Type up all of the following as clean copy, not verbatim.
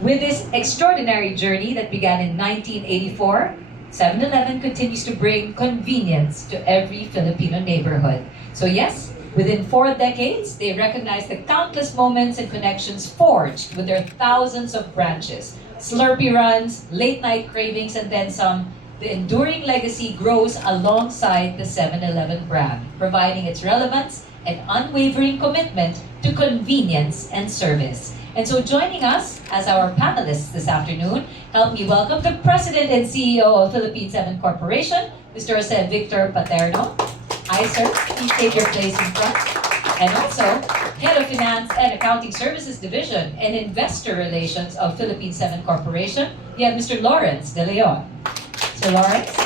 With this extraordinary journey that began in 1984, 7-Eleven continues to bring convenience to every Filipino neighborhood. So yes, within 4 decades, they recognize the countless moments and connections forged with their thousands of branches. Slurpee runs, late night cravings, and then some. The enduring legacy grows alongside the 7-Eleven brand, providing its relevance and unwavering commitment to convenience and service. And so joining us as our panelists this afternoon, help me welcome the President and CEO of Philippine 7 Corporation, Mr. Jose Victor Paterno. Hi, sir. Please take your place in front. And also, Head of Finance and Accounting Services Division and Investor Relations of Philippine 7 Corporation, we have Mr. Lawrence De Leon. So Lawrence,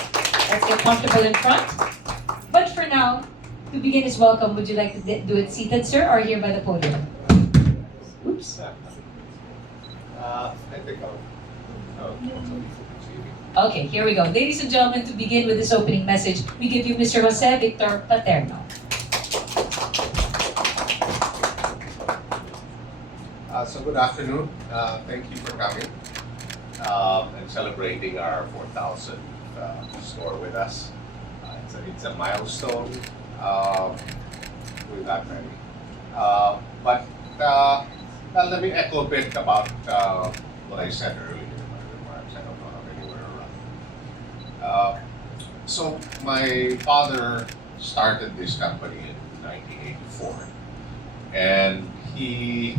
let's get comfortable in front. But for now, to begin his welcome, would you like to do it seated, sir, or here by the podium? Oops. I think Okay, here we go. Ladies and gentlemen, to begin with this opening message, we give you Mr. Jose Victor Paterno. So good afternoon. Thank you for coming and celebrating our 4,000th store with us. It's a milestone. We're not ready. But let me echo a bit about what I said earlier in my remarks. I don't know how many were around. So my father started this company in 1984, and he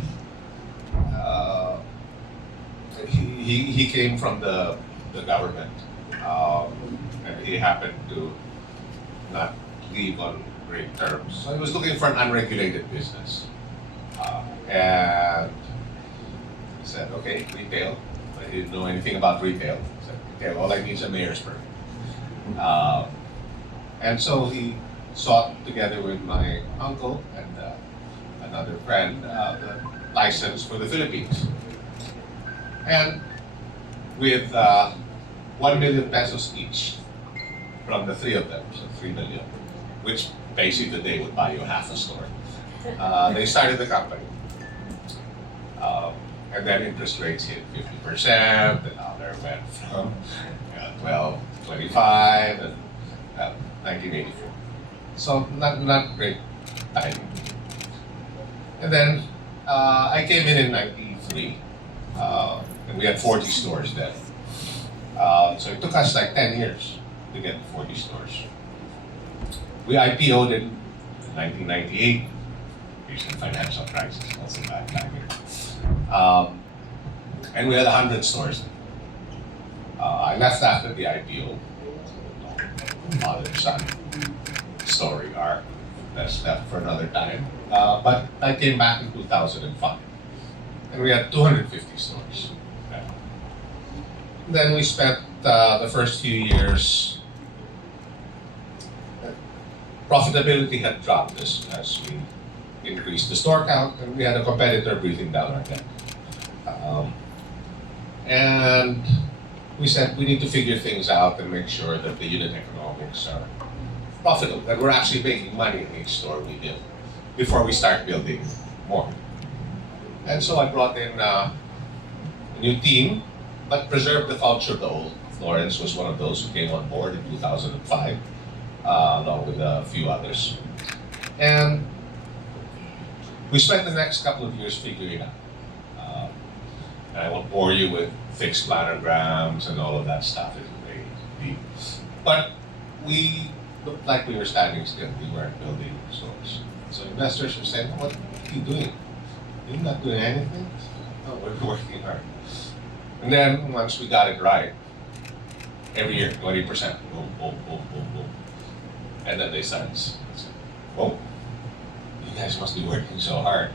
came from the government, and he happened to not leave on great terms. So he was looking for an unregulated business. And he said, okay, retail. I didn't know anything about retail. He said, retail, all I need is a mayor's permit. And so he sought, together with my uncle and another friend, the license for the Philippines. And with 1 million pesos each from the three of them, so 3 million, which basically today would buy you half a store. They started the company. And then interest rates hit 50%, the dollar went from 12 to 25, and 1984. So not great timing. And then I came in 93, and we had 40 stores then. So it took us like 10 years to get to 40 stores. We IPO'd in 1998, recent financial crisis, that's a bad time here. And we had 100 stores. I left after the IPO. Father-son story arc. That's left for another time. But I came back in 2005. And we had 250 stores. Then we spent the first few years, profitability had dropped as we increased the store count, and we had a competitor breathing down our neck. And we said we need to figure things out and make sure that the unit economics are profitable, that we're actually making money in each store we build before we start building more. And so I brought in a new team, but preserved the culture of the old. Lawrence was one of those who came on board in 2005, along with a few others. And we spent the next couple of years figuring it out. And I won't bore you with fixed planograms and all of that stuff. It's very deep. But we looked like we were standing still. We weren't building stores. So investors were saying, what are you doing? You're not doing anything? No, we're working hard. And then once we got it right, every year, 20%, boom, boom, boom, boom, boom. And then they started saying, whoa, you guys must be working so hard.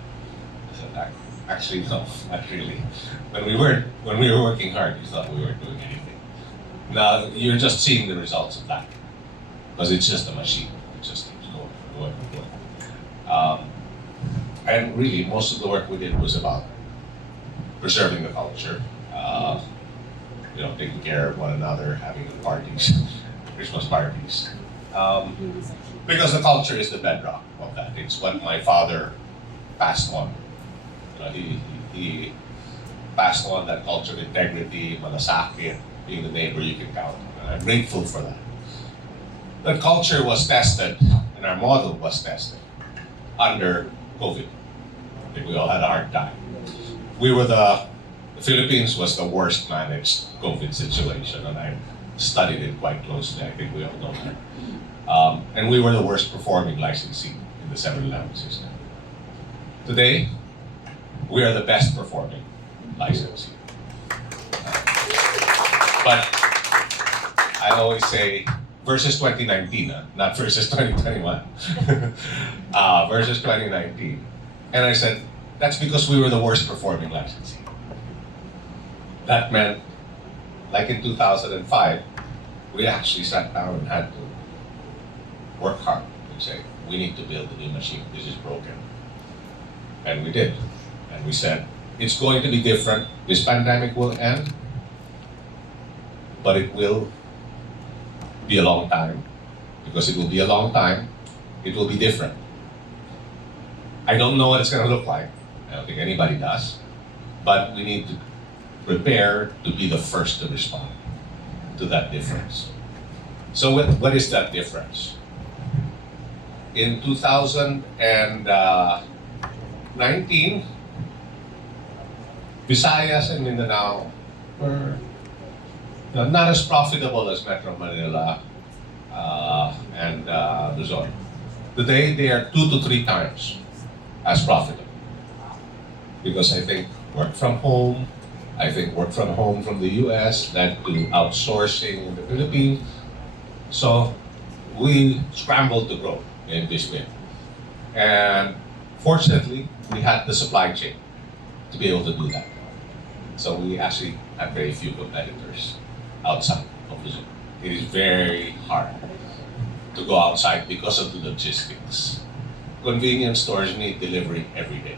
I said, actually, no, not really. When we were working hard, you thought we weren't doing anything. Now you're just seeing the results of that, because it's just a machine. It just keeps going. And really, most of the work we did was about preserving the culture, taking care of one another, having parties, Christmas parties. Because the culture is the bedrock of that. It's what my father passed on. He passed on that culture of integrity, malasakit, being the neighbor you can count on. And I'm grateful for that. That culture was tested, and our model was tested under COVID. I think we all had a hard time. The Philippines was the worst managed COVID situation, and I studied it quite closely. I think we all know that. And we were the worst performing licensee in the 7-11 system. Today, we are the best performing licensee. But I always say, versus 2019, not versus 2021, versus 2019. And I said, that's because we were the worst performing licensee. That meant, like in 2005, we actually sat down and had to work hard and say, we need to build a new machine, this is broken. And we did. And we said, it's going to be different, this pandemic will end, but it will be a long time. Because it will be a long time, it will be different. I don't know what it's going to look like. I don't think anybody does. But we need to prepare to be the first to respond to that difference. So what is that difference? In 2019, Visayas and Mindanao were not as profitable as Metro Manila and Luzon. Today, they are 2 to 3 times as profitable. Because I think work from home from the US led to outsourcing in the Philippines. So we scrambled to grow in this way. And fortunately, we had the supply chain to be able to do that. So we actually have very few competitors outside of Luzon. It is very hard to go outside because of the logistics. Convenience stores need delivery every day.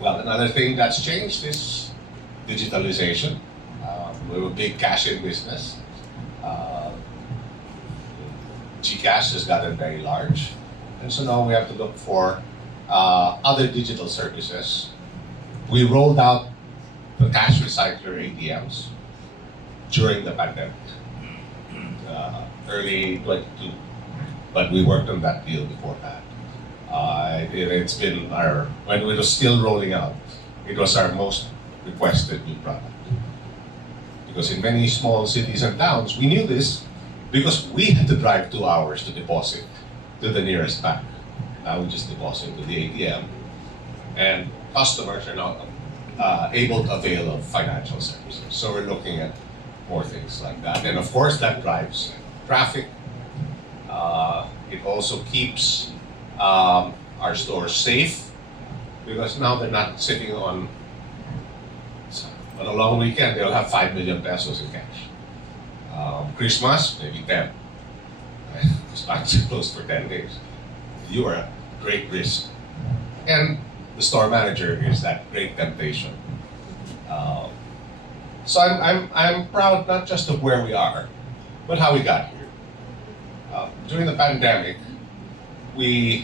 Well, another thing that's changed is digitalization. We're a big cash-in business. GCash has gotten very large. And so now we have to look for other digital services. We rolled out the cash recycler ATMs during the pandemic, early 22, but we worked on that deal before that. It's been when it was still rolling out, it was our most requested new product. Because in many small cities and towns, we knew this because we had to drive 2 hours to deposit to the nearest bank. Now we just deposit to the ATM, and customers are now able to avail of financial services. So we're looking at more things like that. And of course, that drives traffic. It also keeps our stores safe because now they're not sitting on a long weekend, they'll have 5 million pesos in cash. Christmas, maybe 10. Because banks are closed for 10 days. You are at great risk. And the store manager is that great temptation. So I'm proud not just of where we are, but how we got here. During the pandemic, I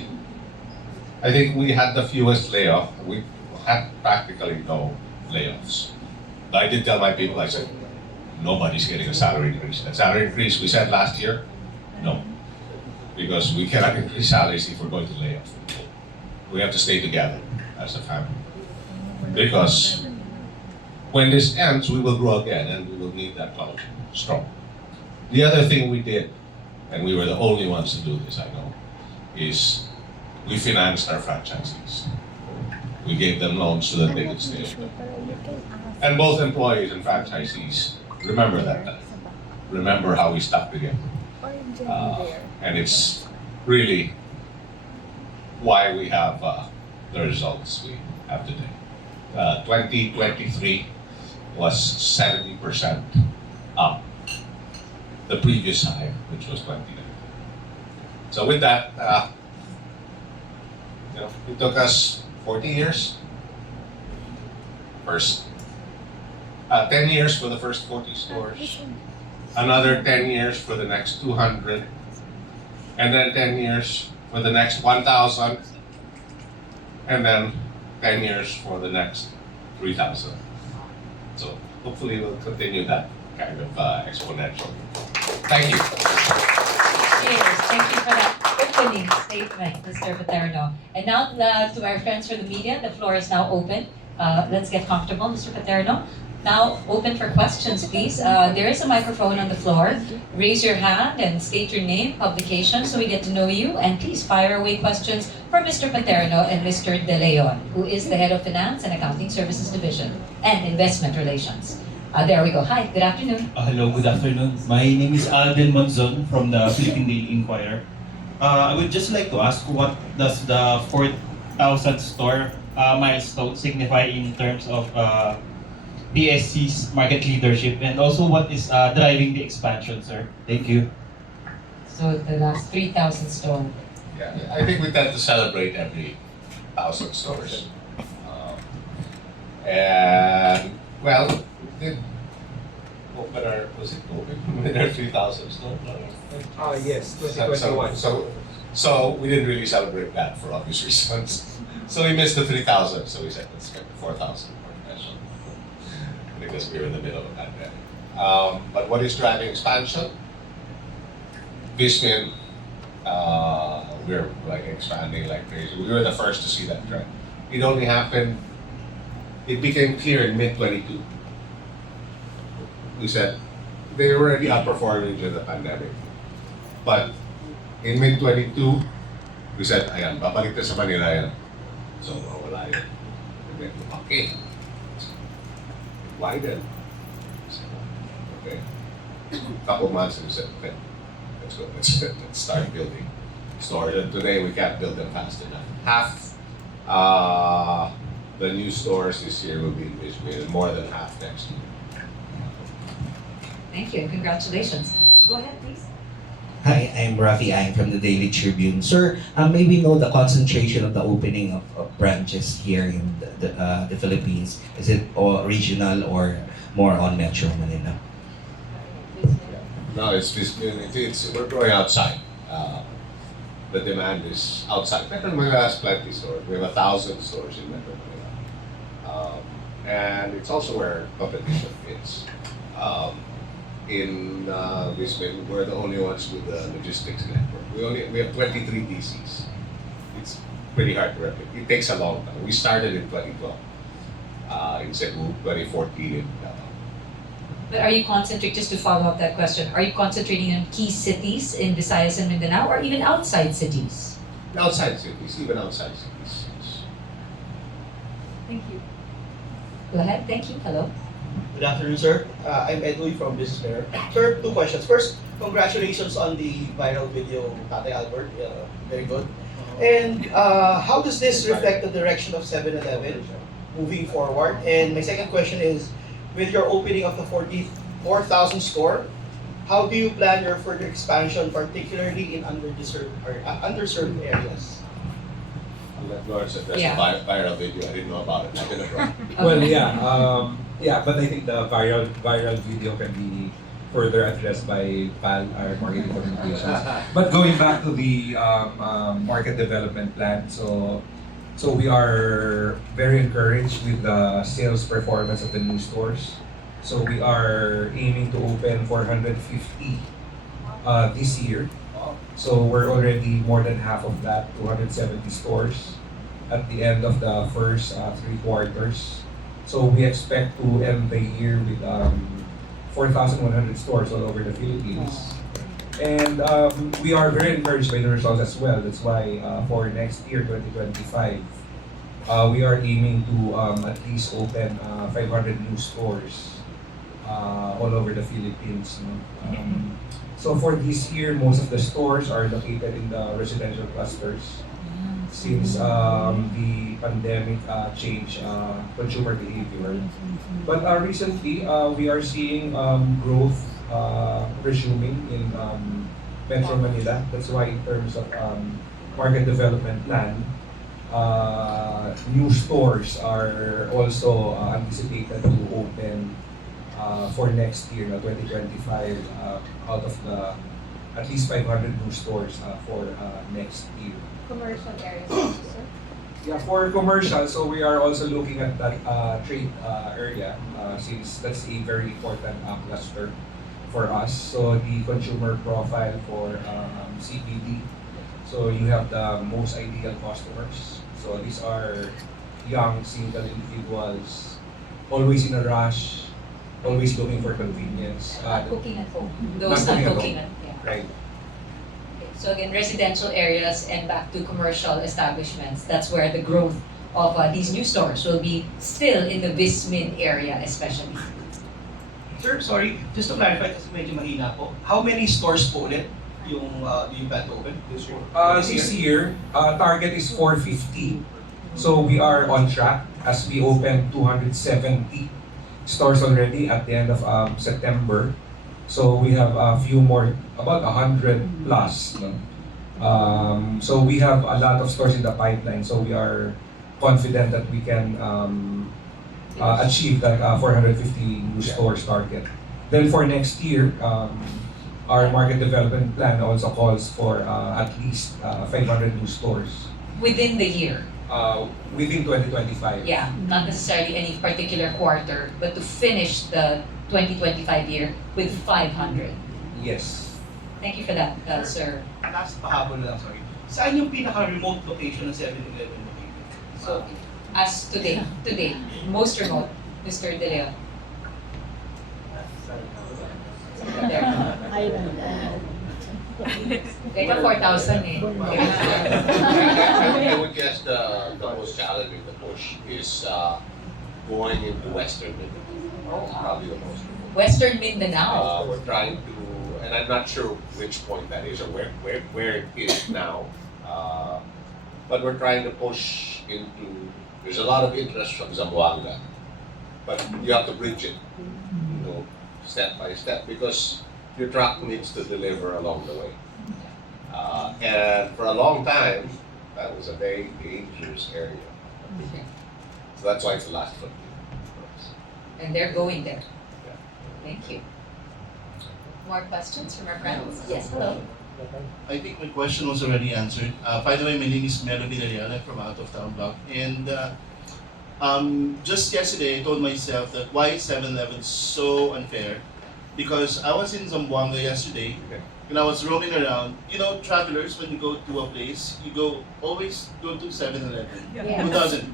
think we had the fewest layoffs. We had practically no layoffs. But I did tell my people, I said, nobody's getting a salary increase. That salary increase we said last year, no. Because we cannot increase salaries if we're going to lay off people. We have to stay together as a family. Because when this ends, we will grow again and we will need that culture strong. The other thing we did, and we were the only ones to do this, I know, is we financed our franchisees. We gave them loans so that they could stay open. And both employees and franchisees remember that. Remember how we stuck together. And it's really why we have the results we have today. 2023 was 70% up the previous high, which was 29. So with that, it took us 40 years. 10 years for the first 40 stores, another 10 years for the next 200, and then 10 years for the next 1,000, and then 10 years for the next 3,000. So hopefully we'll continue that kind of exponential. Thank you. Cheers. Thank you for that opening statement, Mr. Paterno. And now to our friends from the media, the floor is now open. Let's get comfortable, Mr. Paterno. Now open for questions, please. There is a microphone on the floor. Raise your hand and state your name, publication, so we get to know you. And please fire away questions for Mr. Paterno and Mr. De Leon, who is the head of Finance and Accounting Services Division and Investment Relations. There we go. Hi, good afternoon. Hello, good afternoon. My name is Alden Monzon from the Philippine Daily Inquirer. I would just like to ask, what does the 4,000 store milestone signify in terms of PSC's market leadership, and also what is driving the expansion, sir? Thank you. So the last 3,000 store. Yeah, I think we tend to celebrate every 1,000 stores. And well, we did open our, was it open? With our 3,000 store? Yes, So, 2021. so we didn't really celebrate that for obvious reasons. So we missed the 3,000, so we said let's get the 4,000 more special because we were in the middle of a pandemic. But what is driving expansion? Vismin, we're like expanding like crazy. We were the first to see that trend. It only happened, it became clear in mid-22. We said they were already outperforming during the pandemic. But in mid-22, we said, ayan, babalik na sa Manila yan. So, wala yun. And then, okay. Why then? Okay. Couple months, and we said, okay, let's go. Let's start building stores. And today, we can't build them fast enough. Half the new stores this year will be in Michigan, and more than half next year. Thank you and congratulations. Go ahead, please. Hi, I'm Rafi. I'm from the Daily Tribune. Sir, may we know the concentration of the opening of branches here in the Philippines? Is it all regional or more on Metro Manila? No, it's we're growing outside. The demand is outside. Metro Manila has plenty of stores. We have 1,000 stores in Metro Manila. And it's also where competition is. In Lisbon, we're the only ones with the logistics network. We have 23 DCs. It's pretty hard to replicate. It takes a long time. We started in 2012 in Cebu, 2014 in Davao. But are you concentrating, just to follow up that question, are you concentrating on key cities in Visayas and Mindanao or even outside cities? Outside cities, even outside cities. Thank you. Go ahead, thank you. Hello. Good afternoon, sir. I'm Edoy from Business Mirror. Sir, two questions. First, congratulations on the viral video, Tate Albert. Very good. And how does this reflect the direction of 7-Eleven moving forward? And my second question is, with your opening of the 44,000 store, how do you plan your further expansion, particularly in underserved areas? I'll let Lawrence address Yeah. the viral video. I didn't know about it. I didn't know. Well, but I think the viral video can be further addressed by PAL, our marketing communications. But going back to the market development plan, so we are very encouraged with the sales performance of the new stores. So we are aiming to open 450 this year. So we're already more than half of that, 270 stores at the end of the first 3 quarters. So we expect to end the year with 4,100 stores all over the Philippines. And we are very encouraged by the results as well. That's why for next year, 2025, we are aiming to at least open 500 new stores all over the Philippines. So for this year, most of the stores are located in the residential clusters since the pandemic changed consumer behavior. But recently, we are seeing growth resuming in Metro Manila. That's why in terms of market development plan, new stores are also anticipated to open for next year, 2025, out of the at least 500 new stores for next year. Commercial areas also, sir? Yeah, for commercial, so we are also looking at that trade area since that's a very important cluster for us. So the consumer profile for CBD. So you have the most ideal customers. So these are young single individuals, always in a rush, always looking for convenience. Cooking at home. Not Those not cooking at cooking home. at, yeah. Right. Okay. So again, residential areas and back to commercial establishments. That's where the growth of these new stores will be still in the Vismin area especially. Sir, sorry, just to clarify kasi medyo mahina po. How many stores po ulit yung you plan to open this year? This year, target is 450. So we are on track as we open 270 stores already at the end of September. So we have a few more, about 100 plus. No? So we have a lot of stores in the pipeline. So we are confident that we can achieve that 450 new stores target. Then for next year, our market development plan also calls for at least 500 new stores Within the year. within 2025. Yeah, not necessarily any particular quarter, but to finish the 2025 year with 500. Yes. Thank you for that, sir. Last pahabol na lang, sorry. Saan yung pinaka-remote location ng 7-Eleven located? So, as today, most remote, Mr. De Leon. There. Like a 4,000 eh. I would guess the most challenging, the push, is going into Western Mindanao. Probably the most. Western Mindanao. We're trying to, and I'm not sure which point that is or where it is now. But we're trying to push into. There's a lot of interest from Zamboanga, but you have to bridge it, step by step, because your truck needs to deliver along the way. And for a long time, that was a very dangerous area. So that's why it's the last foot. And they're going there. Yeah. Thank you. More questions from our friends? Yes, hello. I think my question was already answered. By the way, my name is Melo Villarreal. I'm from Out of Town Block. And just yesterday, I told myself that why is 7-Eleven so unfair? Because I was in Zamboanga yesterday, and I was roaming around. You know, travelers, when you go to a place, always go to 7-Eleven. Yeah. Who doesn't?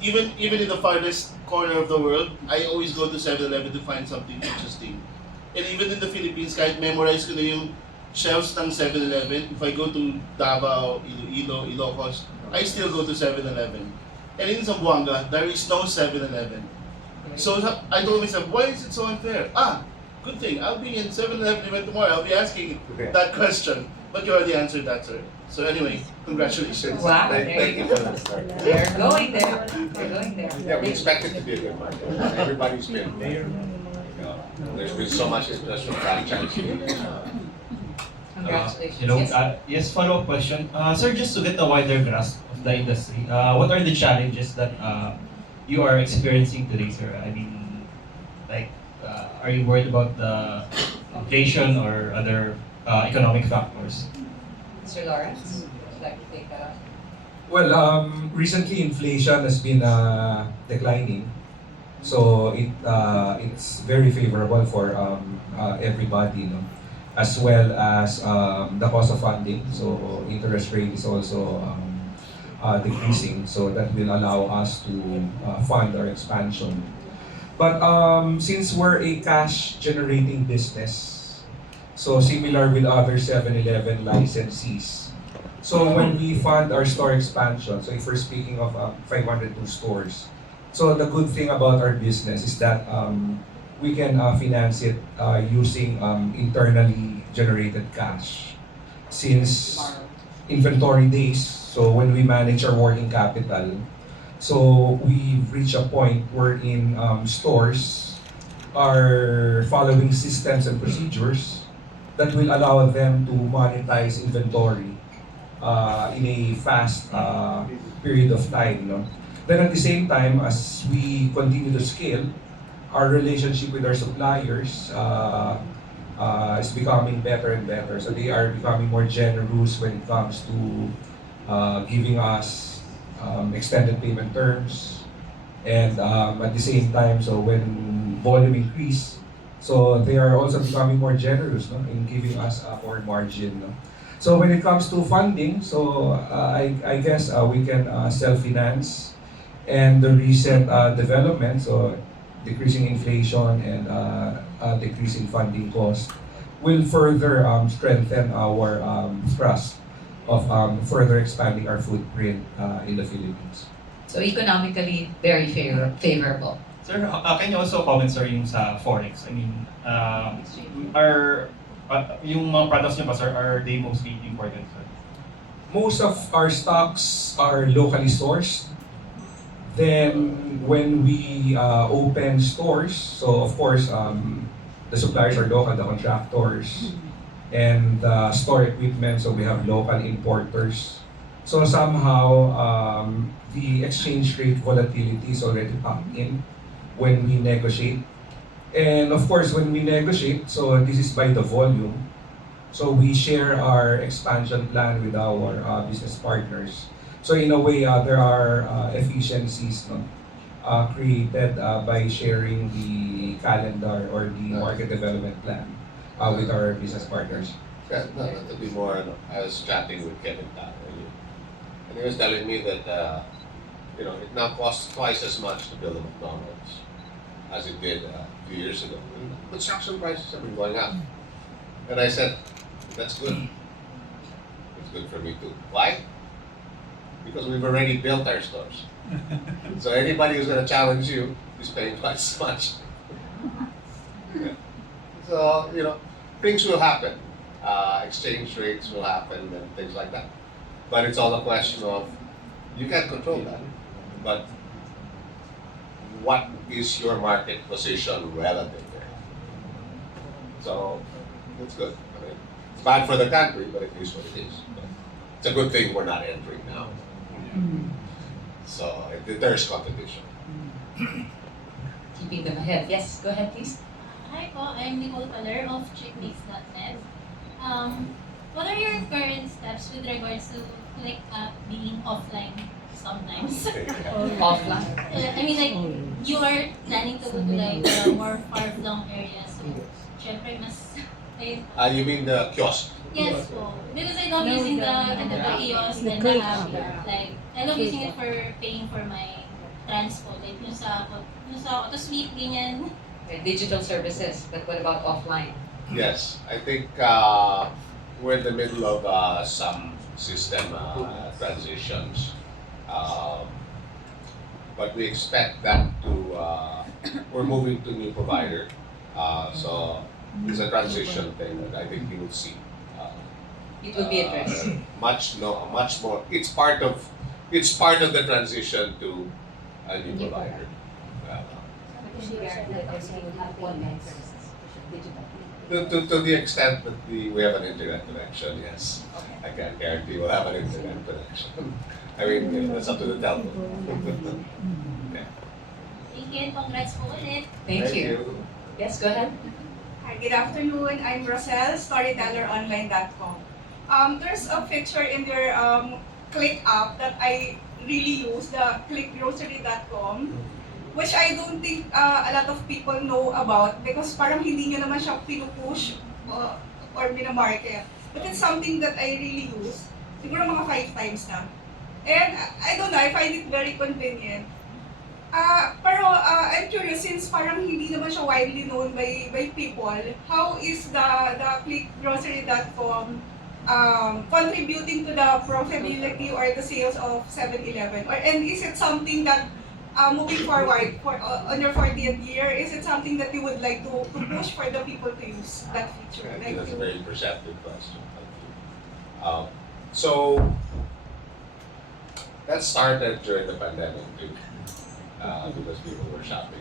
even in the farthest corner of the world, I always go to 7-Eleven to find something interesting. And even in the Philippines, kahit memorize ko na yung shelves ng 7-Eleven, if I go to Davao, Iloilo, Ilocos, I still go to 7-Eleven. And in Zamboanga, there is no 7-Eleven. So I told myself, why is it so unfair? Good thing, I'll be in 7-Eleven event tomorrow, I'll be asking that question. But you already answered that, sir. So anyway, congratulations. Wow, Thank you for that start. They're going there. They're going there. Yeah, we expect it to be a good market. Everybody's been. There's been so much interest from franchising. Congratulations. Yes. Yes, follow-up question. Sir, just to get a wider grasp of the industry, what are the challenges that you are experiencing today, sir? I mean, like, are you worried about the inflation or other economic factors? Mr. Lawrence, would you like to take that up? Well, recently inflation has been declining, so it's very favorable for everybody, as well as the cost of funding. So interest rate is also decreasing, so that will allow us to fund our expansion. But since we're a cash generating business, so similar with other 7-Eleven licensees. So when we fund our store expansion, so if we're speaking of 502 stores, so the good thing about our business is that we can finance it using internally generated cash. Since inventory days, so when we manage our working capital, so we've reached a point wherein stores are following systems and procedures that will allow them to monetize inventory in a fast period of time. Then at the same time, as we continue to scale, our relationship with our suppliers is becoming better and better. So they are becoming more generous when it comes to giving us extended payment terms, and at the same time, so when volume increase, so they are also becoming more generous, no, in giving us more margin. No? So when it comes to funding, so I guess we can self-finance, and the recent development, so decreasing inflation and decreasing funding costs will further strengthen our thrust of further expanding our footprint in the Philippines. So economically, very favorable. Sir, can you also comment, sir, yung sa Forex? I mean, yung mga products niyo ba, sir, are they mostly imported, sir? Most of our stocks are locally sourced. Then when we open stores, so of course the suppliers are local, the contractors, and the store equipment, so we have local importers. So somehow the exchange rate volatility is already packed in when we negotiate. And of course, when we negotiate, so this is by the volume. So we share our expansion plan with our business partners. So in a way, there are efficiencies, no, created by sharing the calendar or the market development plan with our business partners. Yeah, no, to be more, I was chatting with Kevin Tan earlier, and he was telling me that it now costs twice as much to build a McDonald's as it did a few years ago. And construction prices have been going up, and I said, that's good. It's good for me too. Why? Because we've already built our stores. So anybody who's going to challenge you is paying twice as much. Yeah. So, things will happen. Exchange rates will happen and things like that. But it's all a question of, you can't control that. But what is your market position relative there? So, it's good. I mean, it's bad for the country, but it is what it is. But it's a good thing we're not entering now. So, there's competition. Keeping them ahead. Yes, go ahead, please. Hi po, I'm Nicole Paler of chickmix.net. What are your current steps with regards to ClickUp being offline sometimes? Offline. I mean, like, you are planning to go to like more far-flung areas, so syempre mas, ayun. You mean the kiosk? Yes po. Because I love using the kiosk and the app. Like, I love using it for paying for my transport. Like, yung sa auto sweep, ganyan. Digital services, but what about offline? Yes, I think we're in the middle of some system transitions. But we expect that we're moving to new provider. So it's a transition thing that I think you will see. It will be addressed. Much more. It's part of the transition to a new provider. To the extent that we have an internet connection, yes. I can guarantee we'll have an internet connection. I mean, that's up to the telco. Yeah. Thank you and congrats po ulit. Thank you. Yes, go ahead. Hi, good afternoon. I'm Rosel, storytelleronline.com. There's a feature in your Click app that I really use, the clickgrocery.com, which I don't think a lot of people know about because parang hindi nyo naman siya pinupush or minamarket. But it's something that I really use. Siguro mga 5 times na. And I don't know, I find it very convenient. Pero I'm curious, since parang hindi naman siya widely known by people, how is the clickgrocery.com contributing to the profitability or the sales of 7-Eleven? And is it something that moving forward on your 40th year, is it something that you would like to push for the people to use that feature? I Like think that's a to- very perceptive question. So that started during the pandemic too, because people were shopping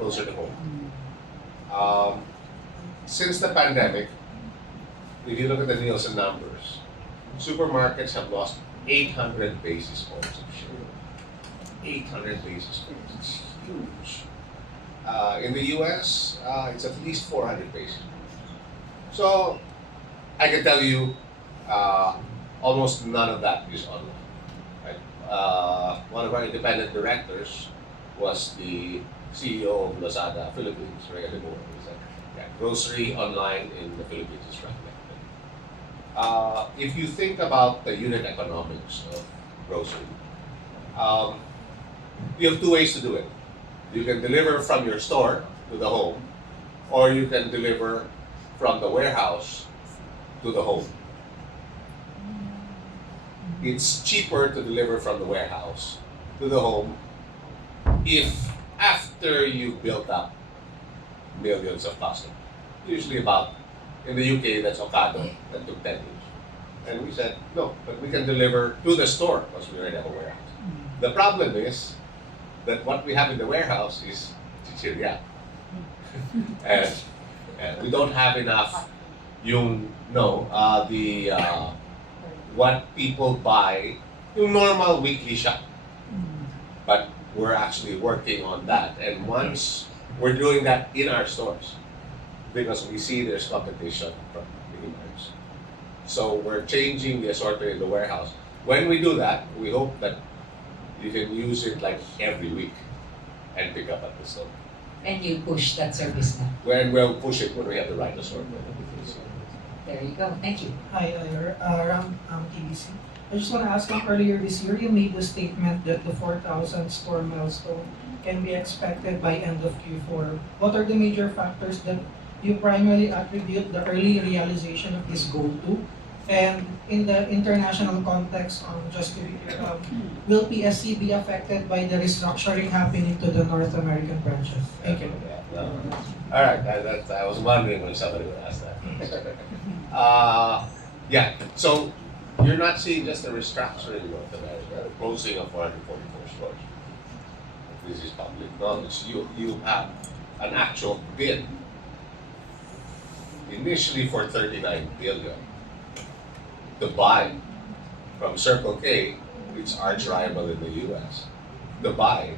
closer to home. Since the pandemic, if you look at the Nielsen numbers, supermarkets have lost 800 basis points of share. 800 basis points. It's huge. In the US, it's at least 400 basis points. So I can tell you, almost none of that is online. Right? one of our independent directors was the CEO of Lazada Philippines, Ray Alimor. He said, yeah, grocery online in the Philippines is fragmented. If you think about the unit economics of grocery, you have two ways to do it. You can deliver from your store to the home, or you can deliver from the warehouse to the home. It's cheaper to deliver from the warehouse to the home if after you've built up millions of customers. Usually about, in the UK, that's Ocado, that took 10 years. And we said, no, but we can deliver to the store because we already have a warehouse. The problem is that what we have in the warehouse is chichirya. and we don't have enough what people buy yung normal weekly shop. But we're actually working on that. And once we're doing that in our stores, because we see there's competition from minimums. So we're changing the assortment in the warehouse. When we do that, we hope that you can use it like every week and pick up at the store. And you push that service now. When we'll push it when we have the right assortment. There you go. Thank you. Hi, Ram, TBC. I just want to ask you, earlier this year, you made the statement that the 4,000 store milestone can be expected by end of Q4. What are the major factors that you primarily attribute the early realization of this goal to? And in the international context, just to be clear, will PSC be affected by the restructuring happening to the North American branches? Thank you. All right, I was wondering when somebody would ask that. Yeah, so you're not seeing just a restructuring in North America, the closing of 444 stores. This is public knowledge. You have an actual bid initially for 39 billion to buy from Circle K, its arch rival in the US, to buy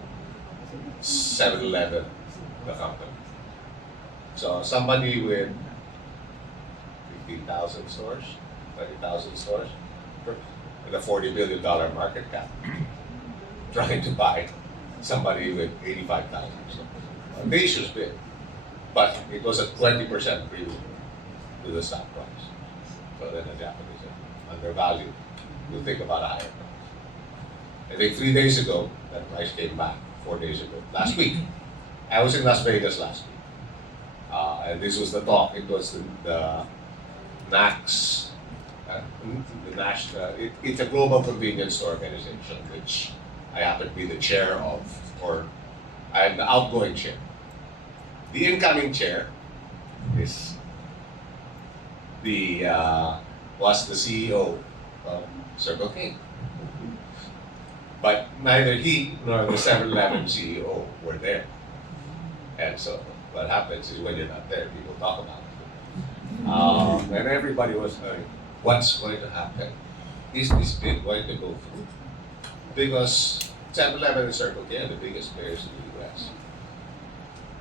7-Eleven, the company. So somebody with 15,000 stores, 20,000 stores, with a $40 billion market cap, trying to buy somebody with 85,000 stores. Audacious bid, but it was a 20% premium to the stock price. So then the Japanese are undervalued. You think about a higher price. I think 3 days ago, that price came back. 4 days ago, last week. I was in Las Vegas last week. And this was the talk. It was the NACS, it's a global convenience store organization, which I happen to be the chair of, or I am the outgoing chair. The incoming chair is was the CEO of Circle K. But neither he nor the 7-Eleven CEO were there. And so what happens is when you're not there, people talk about it. And everybody was like, what's going to happen? Is this bid going to go through? Because 7-Eleven and Circle K are the biggest players in the US.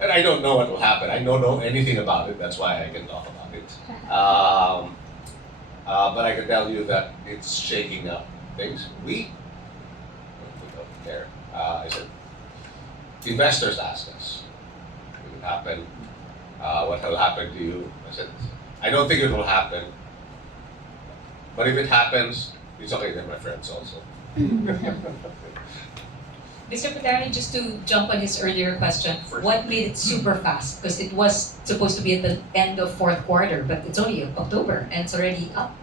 And I don't know what will happen. I don't know anything about it. That's why I can talk about it. But I can tell you that it's shaking up things. We don't care. I said, investors ask us, what will happen? What will happen to you? I said, I don't think it will happen. But if it happens, it's okay, they're my friends also. Mr. Paterno, just to jump on his earlier question, what made it super fast? Because it was supposed to be at the end of fourth quarter, but it's only October and it's already up.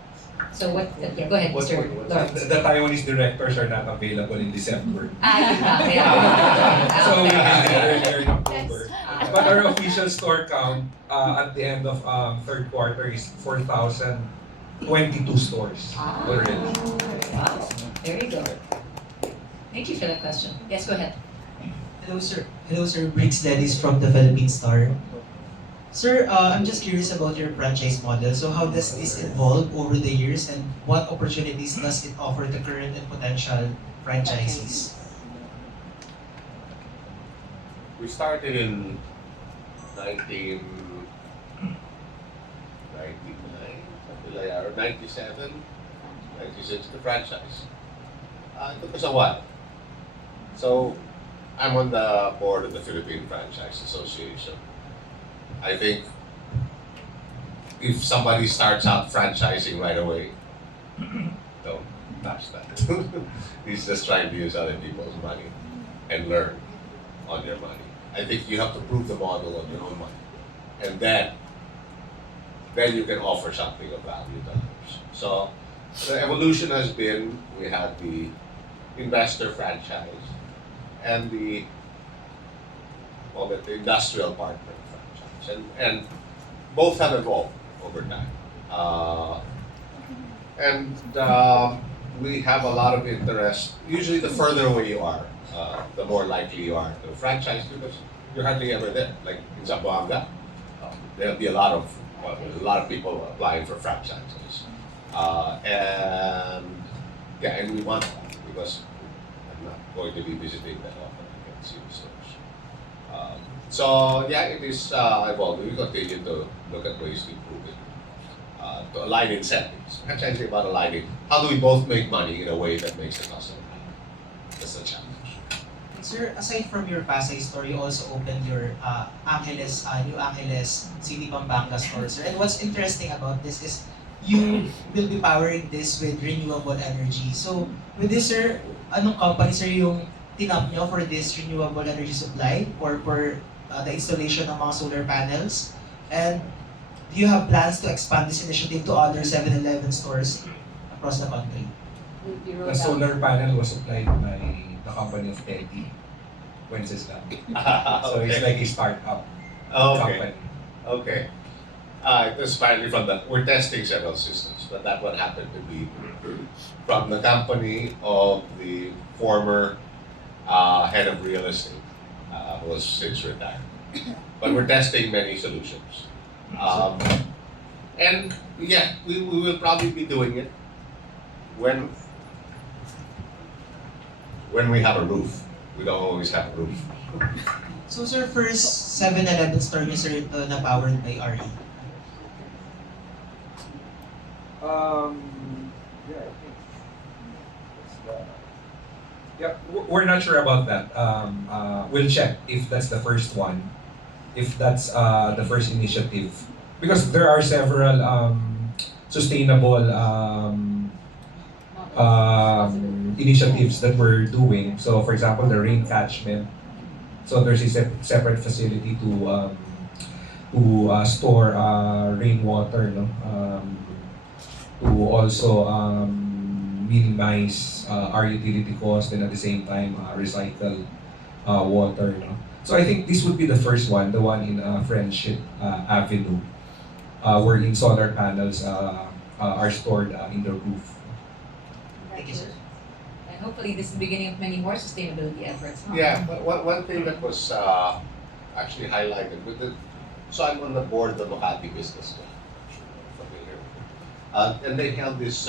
So what? Yeah, go ahead, Mr. Lawrence. The Taiwanese directors are not available in December. Yun na, kaya. So we did it earlier in October. But our official store count at the end of third quarter is 4,022 stores already. Wow, there you go. Thank you for that question. Yes, go ahead. Hello, sir. Hello, sir. Briggs Dennis from the Philippine Star. Sir, I'm just curious about your franchise model. So how does this evolve over the years and what opportunities does it offer to current and potential franchisees? We started in 1999, something like that, or 97, 96, the franchise. It took us a while. So I'm on the board of the Philippine Franchise Association. I think if somebody starts out franchising right away, don't touch that. He's just trying to use other people's money and learn on your money. I think you have to prove the model on your own money. And then you can offer something of value to others. So the evolution has been, we had the investor franchise and the industrial partner franchise. And both have evolved over time. We have a lot of interest. Usually the further away you are, the more likely you are to franchise because you're hardly ever there. Like in Zamboanga, there'll be a lot of people applying for franchises. And we want that because I'm not going to be visiting that often. I can see the stores. It is evolving. We continue to look at ways to improve it. To align incentives. Franchising about aligning. How do we both make money in a way that makes the customer happy? That's the challenge. Sir, aside from your Pasay store, you also opened your New Angeles City Pampanga store, sir. And what's interesting about this is you will be powering this with renewable energy. So, with this, sir, anong company, sir, yung tinap nyo for this renewable energy supply or for the installation ng mga solar panels? And do you have plans to expand this initiative to other 7-Eleven stores across the country? The solar panel was supplied by the company of Teddy, Wenceslas. So it's like a startup company. Okay. It was finally we're testing several systems, but that one happened to be from the company of the former head of real estate, who was since retired. But we're testing many solutions. We will probably be doing it when we have a roof. We don't always have a roof. So, sir, first 7-Eleven store niyo, sir, ito na powered by RE? I think that's we're not sure about that. We'll check if that's the first one, if that's the first initiative, because there are several sustainable initiatives that we're doing. So, for example, the rain catchment. So there's a separate facility to store rainwater, no? To also minimize our utility cost and at the same time recycle water. No? So I think this would be the first one, the one in Friendship Avenue, wherein solar panels are stored in the roof. Thank you, sir. And hopefully this is the beginning of many more sustainability efforts. Huh? Yeah, but one thing that was actually highlighted so I'm on the board of the Makati Business Club. And they held this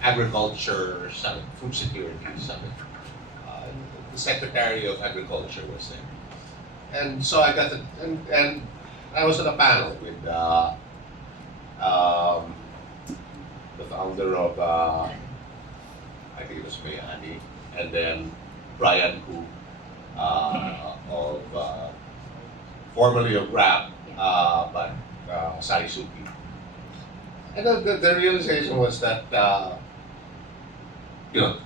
agriculture summit, food security summit. The Secretary of Agriculture was there. And so I got and I was on a panel with the founder of, I think it was Mayani, and then Brian Hu, formerly of Grab, but Sarisuki. And the realization was that,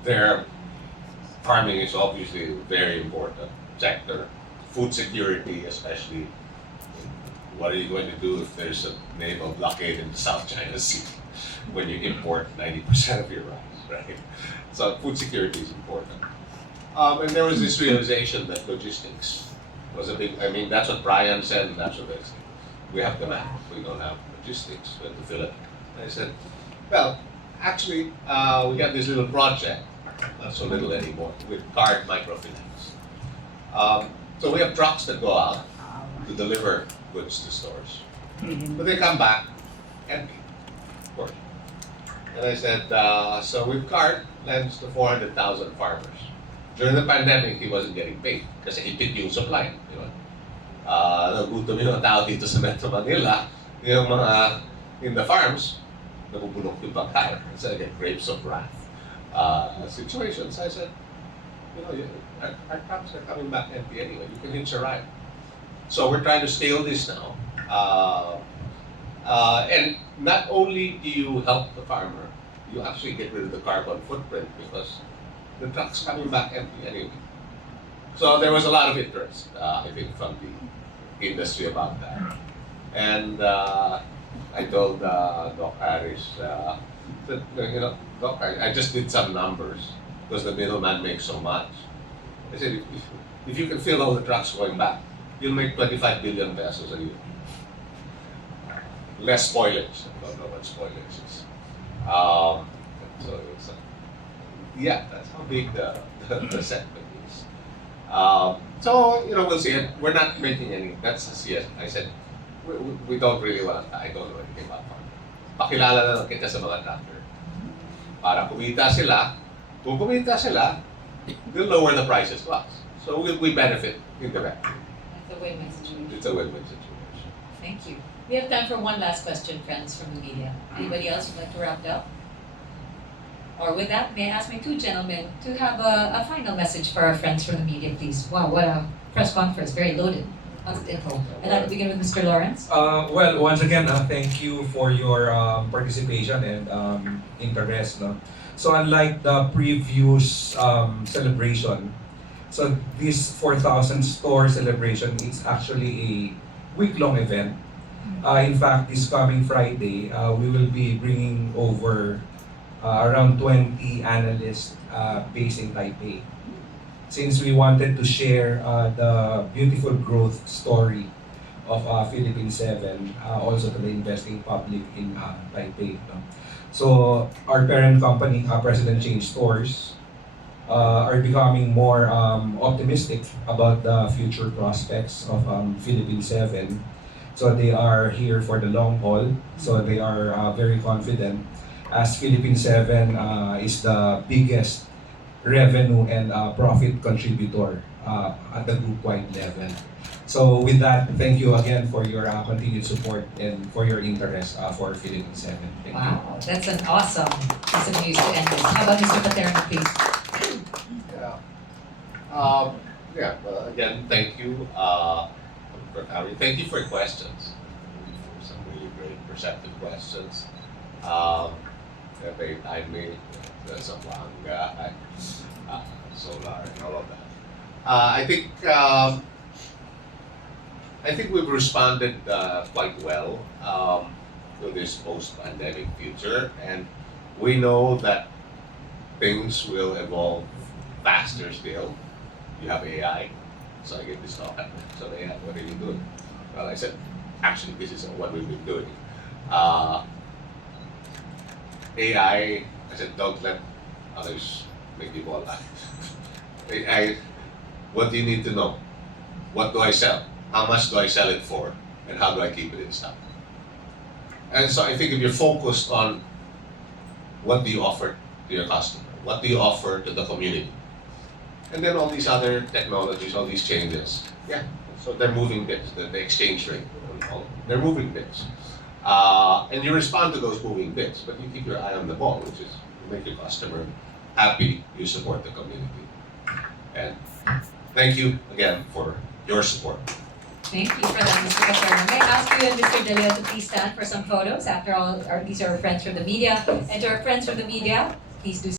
their farming is obviously a very important sector. Food security, especially. What are you going to do if there's a naval blockade in the South China Sea when you import 90% of your rice, right? So food security is important. And there was this realization that logistics was a big, that's what Brian said, and that's what they said. We have demand, we don't have logistics, we have to fill it. I said, well, actually, we got this little project, not so little anymore, with card microfinance. So we have trucks that go out to deliver goods to stores. But they come back empty, of course. And I said, so with card, lends to 400,000 farmers. During the pandemic, he wasn't getting paid kasi ipit yung supply. Nagutom yung tao dito sa Metro Manila, yung mga in the farms, nabubulok yung pagkain. It's like grapes of wrath. situations, I said, our trucks are coming back empty anyway. You can hitch a ride. So we're trying to scale this now. And not only do you help the farmer, you actually get rid of the carbon footprint because the truck's coming back empty anyway. So there was a lot of interest, I think, from the industry about that. And I told Doc Harris that, Doc, I just did some numbers because the middleman makes so much. I said, if you can fill all the trucks going back, you'll make 25 billion pesos a year. Less spoilage. I don't know what spoilage is. So it's, yeah, that's how big the segment is. So, we'll see it. We're not making any, that's, yes, I said, we don't really want, I don't know anything about farming. Pakilala na lang kita sa mga tractor. Para kumita sila, kung kumita sila, they'll lower the prices to us. So we benefit indirectly. It's a win-win situation. It's a win-win situation. Thank you. We have time for one last question, friends from the media. Anybody else who'd like to wrap it up? Or with that, may I ask my two gentlemen to have a final message for our friends from the media, please? Wow, what a press conference, very loaded. Lots of info. I'd like to begin with Mr. Lawrence. Well, once again, thank you for your participation and interest. No? So unlike the previous celebration, so this 4,000 store celebration is actually a week-long event. In fact, this coming Friday, we will be bringing over around 20 analysts based in Taipei. Since we wanted to share the beautiful growth story of Philippine 7 also to the investing public in Taipei. No? So our parent company, President Change Stores, are becoming more optimistic about the future prospects of Philippine 7. So they are here for the long haul. So they are very confident as Philippine 7 is the biggest revenue and profit contributor at the group-wide level. So with that, thank you again for your continued support and for your interest for Philippine 7. Thank you. Wow, that's an awesome piece of news to end this. How about Mr. Paterno, please? Again, thank you for Harry. Thank you for your questions. Some really great, perceptive questions. Very timely, sa Wanga, solar, and all of that. I think we've responded quite well to this post-pandemic future, and we know that things will evolve faster still. You have AI, so I get this talk. So AI, what are you doing? Well, I said, actually, this is what we've been doing. AI, I said, don't let others make you fall. AI, what do you need to know? What do I sell? How much do I sell it for? And how do I keep it in stock? And so I think if you're focused on what do you offer to your customer, what do you offer to the community, and then all these other technologies, all these changes, so they're moving bits, the exchange rate, they're moving bits. And you respond to those moving bits, but you keep your eye on the ball, which is you make your customer happy, you support the community. And thank you again for your support. Thank you for that, Mr. Paterno. May I ask you and Mr. De Leon to please stand for some photos? After all, these are our friends from the media. And to our friends from the media, please do